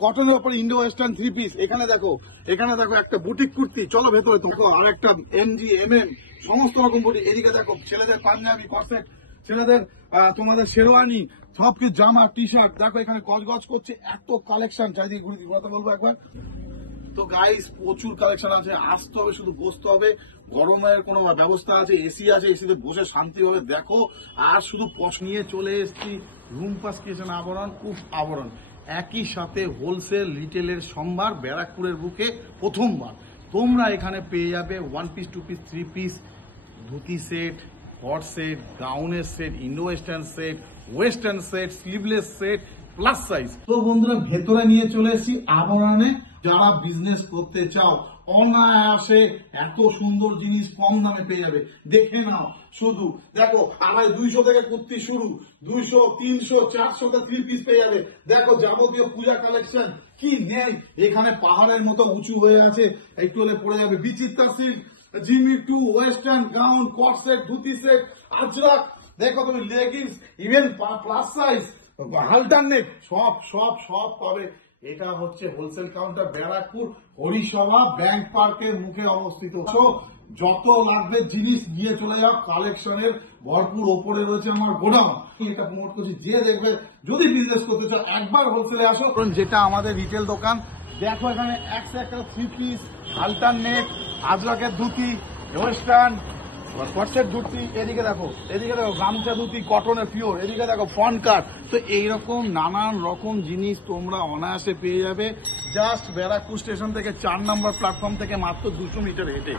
কটনের উপর Indo western three piece. এখানে দেখো একটা বুটিক কুর্তি, চলো ভেতরে দেখো আর একটা এমজি এমএম সমস্ত রকম বুটিক। এদিকে দেখো ছেলেদের পাঞ্জাবি কর্সেট, ছেলেদের তোমাদের শেরওয়ানি, সবকিছু জামা টি শার্ট। দেখো এখানে গজ করছে, এত কালেকশন। চারিদিকে ঘুরতে বলবো একবার। তো গাইস প্রচুর কালেকশন আছে, আসতে হবে, শুধু বসতে হবে। গরমের কোনো ব্যবস্থা আছে, এসি আছে, এসিতে বসে শান্তিভাবে দেখো। আর শুধু নিয়ে চলে এসেছি রুমপাস কিচেন আবরণ, আবরণ একই সাথে হোলসেল রিটেলের সম্ভার ব্যারাকপুরের বুকে প্রথমবার। তোমরা এখানে পেয়ে যাবে 1 piece 2 piece 3 piece dhoti set, hot set, গাউনের set, Indo western set, sleeveless set, plus size. তো বন্ধুরা ভেতরে নিয়ে চলে এসেছি আবরণে। যারা বিজনেস করতে চাও অনায়াসে এত সুন্দর জিনিস কম দামে পেয়ে যাবে। দেখে নাও শুধু, দেখো 250 থেকে কুর্তি শুরু, 200, 300, 400 থ্রি পিস পেয়ে যাবে। দেখো যাবতীয় পূজা কালেকশন কি নেই এখানে, পাহাড়ের মতো উঁচু হয়ে আছে, একটু হলে পড়ে যাবে। Bichitra silk, Jimmy Choo, western gown, cot set, dhoti set, Ajrak, দেখো তুমি লেগিংস, ইভেন প্লাস সাইজ, হালটারনেট, সব পাবে। এটা হচ্ছে wholesale counter Barrackpore Harisabha bank পার্কের মুখে অবস্থিত। যত লাগবে জিনিস নিয়ে চলে যাও, কালেকশনের ভরপুর। ওপরে রয়েছে আমার গোডাউন, এটা প্রমোট করছি। যে দেখবে যদি বিজনেস করতে চাও একবার হোলসেলে আসো। যেটা আমাদের রিটেল দোকান, দেখো এখানে একটা থ্রি পিস, আল্টারনেট, আজরাকের ধুতি, ওয়েস্টার্ন কটসেট ধুতি, এদিকে দেখো গামছা ধুতি, কটনের পিওর, এদিকে দেখো ফন কাট। তো এইরকম নানান রকম জিনিস তোমরা অনায়াসে পেয়ে যাবে জাস্ট ব্যারাকপুর স্টেশন থেকে 4 নম্বর প্ল্যাটফর্ম থেকে মাত্র 200 মিটার হেঁটে।